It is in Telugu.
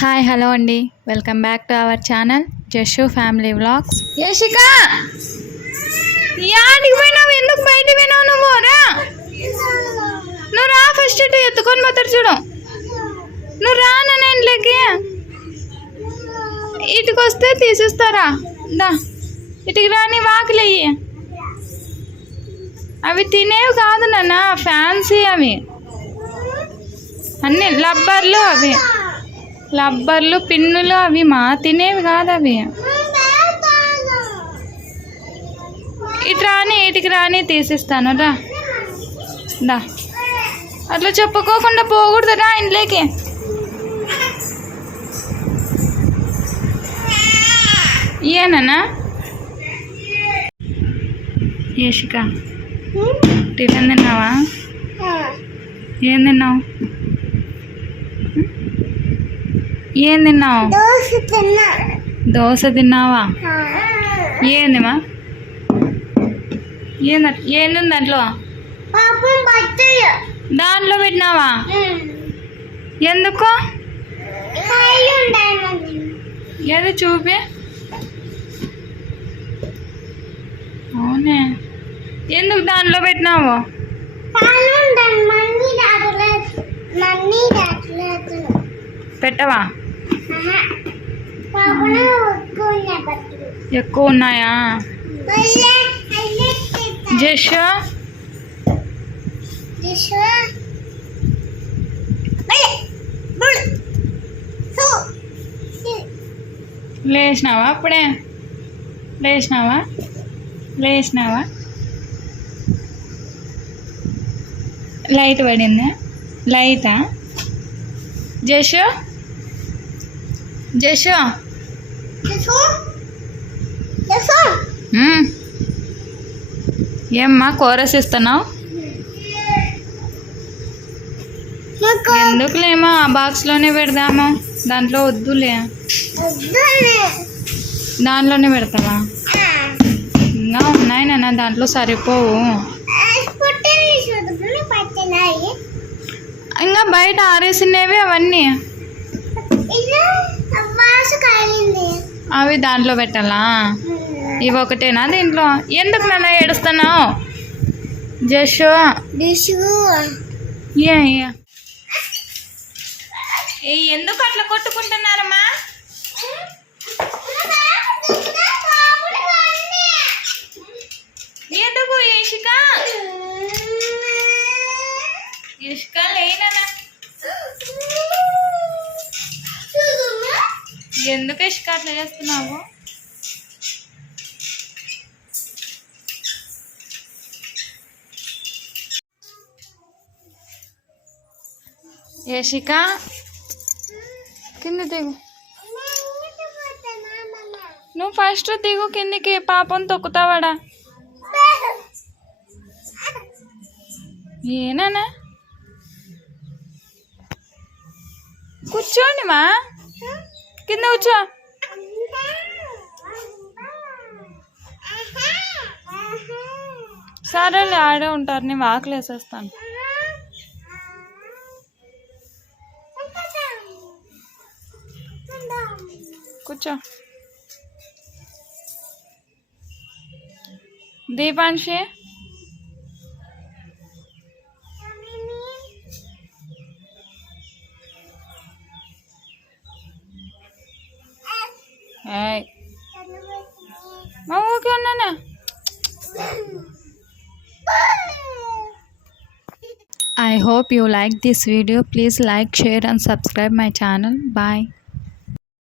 హాయ్ హలో అండి, welcome back to our channel జషు family vlogs. Yashika, యాడికి పోయినావు? ఎందుకు బయటికి పోయినావు? నువ్వు రా, నువ్వు రా, ఫస్ట్ ఇటు ఎత్తుకొని పోతారు చూడు. నువ్వు రా, నేను ఇంట్లోకి ఇటుకు వస్తే తీసిస్తారా? దా ఇటుకి రా, నీ వాకిలి అయ్యి. అవి తినేవి కాదు నాన్న, ఫ్యాన్సీ అవి అన్నీ రబ్బర్లు, అవి రబ్బర్లు పిన్నులు, అవి మా తినేవి కాదు అవి. ఇటు రాని, ఇటుకి రాని, తీసిస్తాను రా. దా అట్లా చెప్పుకోకుండా పోకూడదు, రా ఇంట్లోకి. ఏనా యశిక, టిఫిన్ తిన్నావా? ఏం తిన్నావు? ఏం తిన్నావు? దోశ తిన్నావా? ఏందిమా? ఏంది దాంట్లో? దాంట్లో పెట్టినావా? ఎందుకు? ఏది చూపి. అవునే, ఎందుకు దాంట్లో పెట్టినావు? పెట్టవా? ఎక్కువ ఉన్నాయా? జషు, లేచినావా? అప్పుడే లేచినావా? లేచినావా? లైట్ పడింది. లైటా? జషు, జషు, ఏమ్మా కోరస్ ఇస్తున్నావు? ఎందుకులేమో ఆ బాక్స్లోనే పెడదామా? దాంట్లో వద్దులే, దాంట్లోనే పెడతావా? ఇంకా ఉన్నాయి నాన్న, దాంట్లో సరిపోవు. ఇంకా బయట ఆరేసినవి అవన్నీ, అవి దాంట్లో పెట్టాలా? ఇవి ఒకటేనా దీంట్లో? ఎందుకు నన్ను ఏడుస్తున్నావు జషు? ఎందుకు అట్లా కొట్టుకుంటున్నారమ్మా? ఎందుకు యశిక? యశిక లేనా? ఎందుకు యశిక అట్లా చేస్తున్నావు? యశిక కింద దిగు, నువ్వు ఫస్ట్ దిగు కిందికి, పాపం తొక్కుతావాడా? ఏనా? కూర్చోండి మా, కింద కూర్చో. సరేలే, ఆడే ఉంటారు, నేను వాకిలు వేసేస్తాను. కూర్చో. దీపాంశి, మా ఓకే ఉన్నానా? I hope you like this video. Please like, share and subscribe my channel. Bye.